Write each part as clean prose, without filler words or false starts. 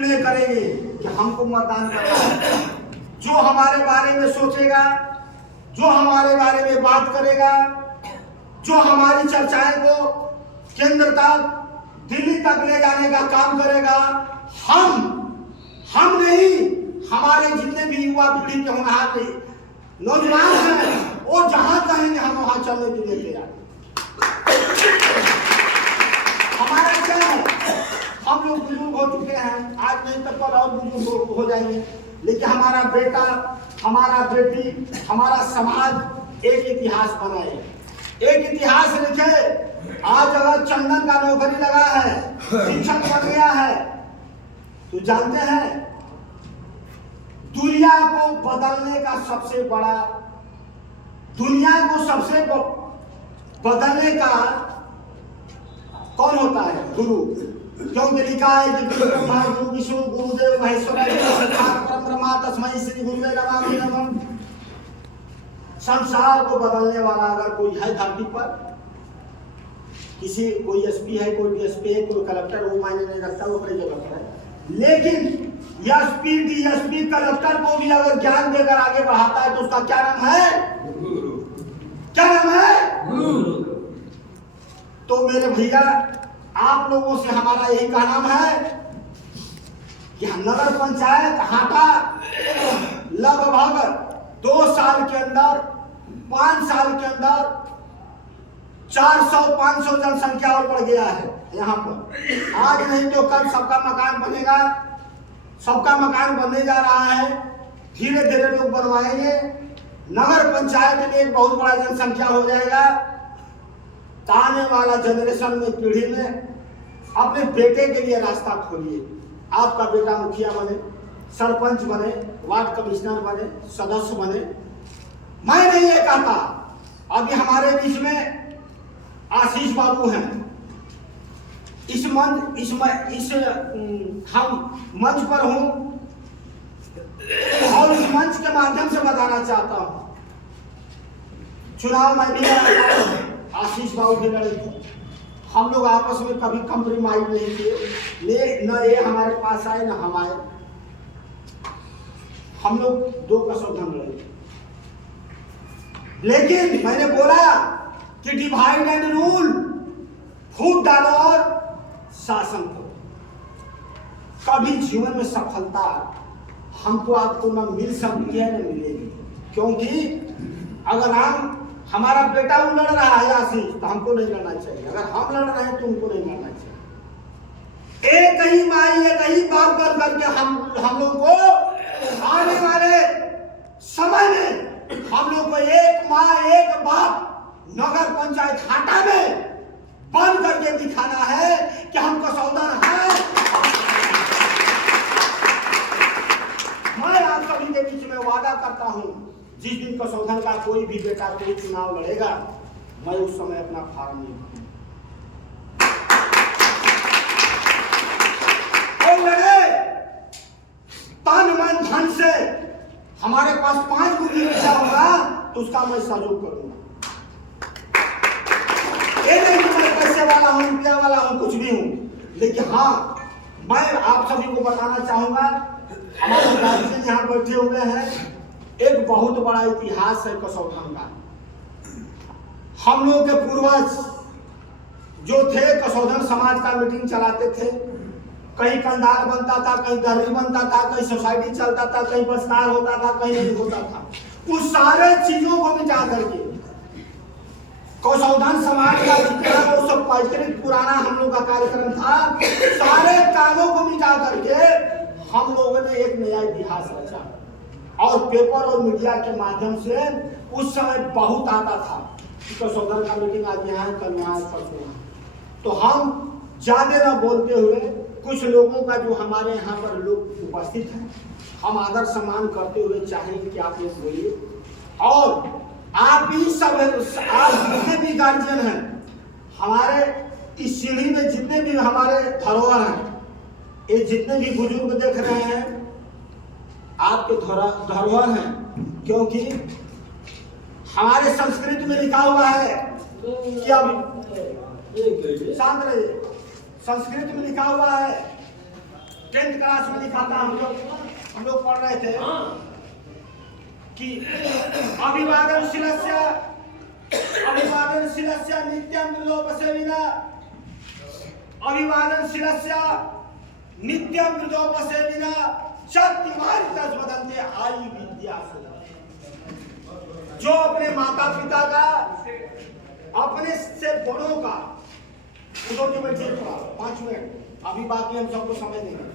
करेंगे कि हमको मतदान करना है। जो हमारे बारे में सोचेगा, जो हमारे बारे में बात करेगा, जो हमारी चर्चाएं को केंद्र तक, दिल्ली तक ले जाने का काम करेगा, हम नहीं, हमारे जितने भी युवा पीढ़ी के होनहार नौजवान हैं, वो जहां कहेंगे हम वहां चलने के लिए तैयार। हमारा क्या है, हम लोग बुजुर्ग हो चुके हैं, आज नहीं तो कल और बुजुर्ग हो जाएंगे, लेकिन हमारा बेटा, हमारा बेटी, हमारा समाज एक इतिहास बनाए, एक इतिहास लिखे। आज अगर चंदन का नौकरी लगा है, शिक्षक बन गया है, तो जानते हैं दुनिया को बदलने का सबसे बड़ा, दुनिया को सबसे बदलने का कौन होता है? गुरु। क्योंकि लिखा है कि गुरु विष्णु गुरुदेव महेश्वर परम ब्रह्मा तस्मै श्री गुरुवे नमः। संसार को बदलने वाला अगर कोई है धरती पर, किसी कोई एसपी है, कोई डीएसपी है, कोई कलेक्टर, वो मायने नहीं रखता, वो अपनी जगह पर है। लेकिन एसपी डीएसपी कलेक्टर को भी अगर ज्ञान देकर आगे बढ़ाता है तो उसका क्या नाम है? क्या नाम है? तो मेरे भैया, आप लोगों से हमारा यही कहना है कि नगर पंचायत हाटा लगभग 2 साल के अंदर, 5 साल के अंदर 400-500 जनसंख्या और बढ़ गया है यहाँ पर। आज नहीं तो कल सबका मकान बनेगा, सबका मकान बनने जा रहा है, धीरे धीरे लोग बनवाएंगे, नगर पंचायत में एक बहुत बड़ा जनसंख्या हो जाएगा। आने वाला जनरेशन में, पीढ़ी में अपने बेटे के लिए रास्ता खोलिए। आपका बेटा मुखिया बने, सरपंच बने, वार्ड कमिश्नर बने, सदस्य बने। मैं नहीं ये कहता, अभी हमारे बीच में आशीष बाबू हैं, हम मंच पर हूं और इस मंच के माध्यम से बताना चाहता हूं, चुनाव में भी आशीष बाबू भी लड़े थे, हम लोग आपस में कभी कंप्रोमाइज नहीं किए, न ये हमारे पास आए न हम आए, हम लोग 2 कसौटन लड़े। लेकिन मैंने बोला कि डिवाइड एंड रूल, फूट डालो और शासन करो। कभी जीवन में सफलता हमको आपको न मिल सकती है न मिलेगी, क्योंकि अगर हमारा बेटा वो लड़ रहा है आशीष, तो हमको नहीं लड़ना चाहिए। अगर हम लड़ रहे हैं तो उनको नहीं लड़ना चाहिए। एक ही माई, एक ही बाप कर करके हम लोग को आने वाले समय में हम लोग को एक माँ एक बाप नगर पंचायत हाटा में बंद करके दिखाना है कि हम कसौदन है। मैं आप सभी के बीच में वादा करता हूं, जिस दिन कसौदन का कोई भी बेटा कोई चुनाव लड़ेगा, मैं उस समय अपना फार्म नहीं भरूंगा। लड़े तन मन धन से, हमारे पास 5 गुटी पैसा होगा तो उसका मैं सहयोग करूंगा। ये नहीं कि मैं पैसे वाला हूं, रुपया वाला हूं, कुछ भी हूं, लेकिन हाँ, मैं आप सभी को बताना चाहूंगा, हमारे गार्जियन यहाँ बैठे हुए हैं, एक बहुत बड़ा इतिहास है कसौदन का। हम लोग के पूर्वज जो थे, कसौदन समाज का मीटिंग चलाते थे, कहीं कंधार बनता था, कहीं दर्री बनता था, कहीं सोसाइटी चलता था, कहीं बस्तार होता था, कहीं नहीं होता था। उस सारे चीजों को मिटा करके कसौदन समाज का जितना 235 पुराना हम लोग का कार्यक्रम था, सारे कामों को मिटा करके हम लोगों ने एक नया इतिहास रचा। और पेपर और मीडिया के माध्यम से उस समय बहुत आता था कि कसौदन का मीटिंग आज यहाँ है, कल वहाँ है, परसों वहाँ। तो हम ज्यादा न बोलते हुए, कुछ लोगों का जो हमारे यहाँ पर लोग उपस्थित हैं, हम आदर सम्मान करते हुए चाहेंगे कि आप लोग बोलिए। और आप भी सब, आप जितने भी गार्जियन हैं, हमारे इस सीढ़ी में जितने भी हमारे धरोहर हैं, ये जितने भी बुजुर्ग देख रहे हैं, आपके धरोहर हैं, क्योंकि हमारे संस्कृत में लिखा हुआ है कि अब शांत रहिए, संस्कृत में लिखा हुआ है 10th क्लास में लिखा था, हम लोग पढ़ रहे थे कि अभिवादनशीलस्य नित्यं विलोपसेविना, अभिवादनशीलस्य नित्यं विलोपसेविना शक्तिमारितस्वदन्ते आयु विद्या। जो अपने माता पिता का, अपने से बड़ों का, उधर के बैठिए थोड़ा 5 मिनट, अभी बाकी हम सबको समय देंगे।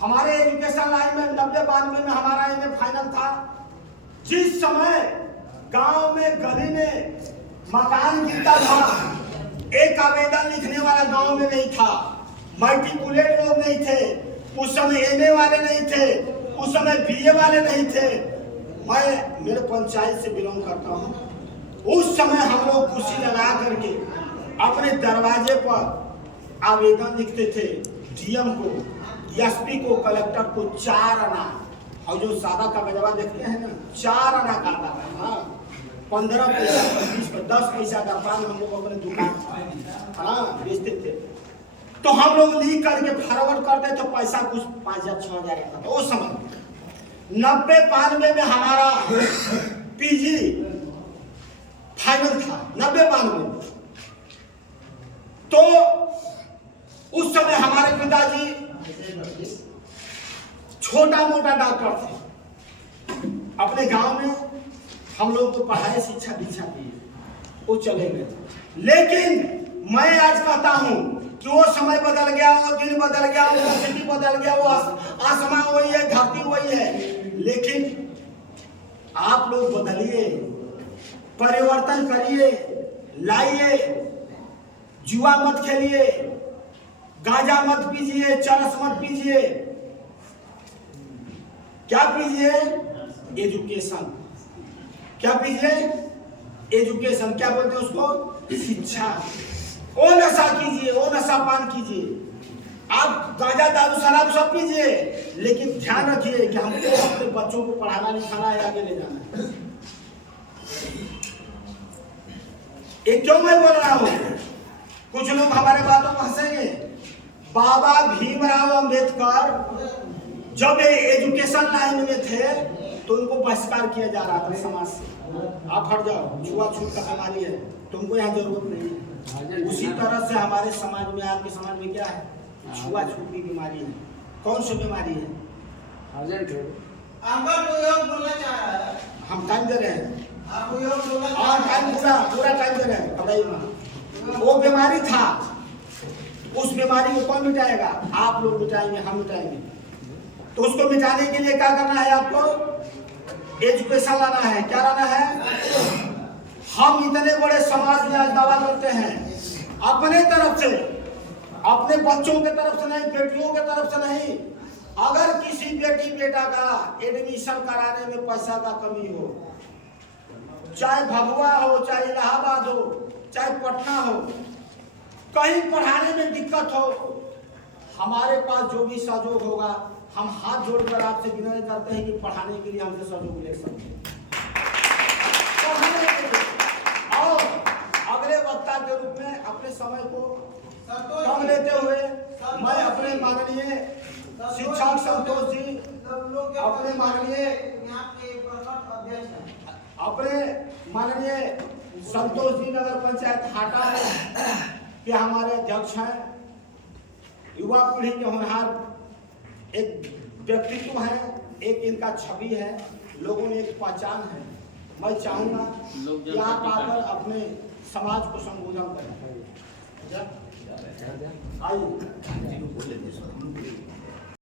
हमारे एजुकेशन लाइन में 90-92 में हमारा एमए फाइनल था। जिस समय गांव में गली में मकान गिरता था, एक आवेदन लिखने वाला गांव में नहीं था, मल्टीकुलेट लोग नहीं थे, उस समय एमए वाले नहीं थे, उस समय बीए वाले नहीं थे। मैं मेरे पंचायत से बिलोंग करता हूँ। उस समय हम लोग कुर्सी लगा करके अपने दरवाजे पर आवेदन लिखते थे, डीएम को, एसपी को, कलेक्टर को 4 आना, और जो सादा कागजवा देखते हैं ना, 4 आना का आता था। हाँ, 15 पैसा, 20 पैसा, 10 पैसा का पान हम लोग अपने दुकान बेचते थे। तो हम लोग लिख करके फॉरवर्ड करते तो पैसा कुछ 5,000 6,000 आता था। उस समय 90-92 में हमारा पीजी फाइनल था, 90-92। तो उस समय हमारे पिताजी छोटा मोटा डॉक्टर थे। अपने गांव में हम लोग को पढ़ाई, शिक्षा दीक्षा दी, वो चले गए। लेकिन मैं आज कहता हूं कि वो समय बदल गया, वो दिन बदल गया, वो स्थिति बदल गया, वो आसमान वही है, धरती वही है, लेकिन आप लोग बदलिए, परिवर्तन करिए, लाइए। जुआ मत खेलिए, गांजा मत पीजिए, चरस मत पीजिए। क्या पीजिए? एजुकेशन। क्या पीजिए? एजुकेशन। क्या बोलते हैं उसको? शिक्षा। वो नशा कीजिए, वो नशा पान कीजिए। आप गांजा दारू शराब सब पीजिए, लेकिन ध्यान रखिए कि हमको अपने बच्चों को पढ़ाना लिखाना है, आगे ले जाना है। ये क्यों मैं बोल रहा हूं? कुछ लोग हमारे बातों को हंसेंगे। बाबा भीमराव अंबेडकर जब एजुकेशन लाइन में थे तो उनको बहिष्कार किया जा रहा था समाज से। आप हट जाओ, छुआछूत का बीमारी है, तुमको यहाँ जरूरत नहीं है। उसी तरह से हमारे समाज में, आपके समाज में क्या है? छुआछूत की बीमारी है। कौन सी बीमारी है? हम टाइम दे रहे हैं, पूरा टाइम दे रहे हैं। वो बीमारी था, उस बीमारी को कौन मिटाएगा? आप लोग मिटाएंगे, हम मिटाएंगे। तो उसको मिटाने के लिए क्या करना है? आपको एजुकेशन लाना है। क्या लाना है? हम इतने बड़े समाज में आज दावा करते हैं, अपने तरफ से, अपने बच्चों के तरफ से नहीं, बेटियों के तरफ से नहीं। अगर किसी बेटी बेटा का एडमिशन कराने में पैसा का कमी हो, चाहे भभुआ हो, चाहे इलाहाबाद हो, चाहे पटना हो, कहीं पढ़ाने में दिक्कत हो, हमारे पास जो भी सहयोग होगा, हम हाथ जोड़कर आपसे विनती करते हैं कि पढ़ाने के लिए हमसे सहयोग ले सकते हैं। और अगले वक्ता के रूप में अपने समय को कम लेते हुए मैं अपने माननीय शिक्षक संतोष जी, अपने माननीय संतोष जी नगर पंचायत हाटा के हमारे अध्यक्ष हैं। युवा पीढ़ी के होनहार एक व्यक्तित्व है, एक इनका छवि है, लोगों में एक पहचान है। मैं चाहूंगा कि आप आकर अपने समाज को संबोधन करें। आइए।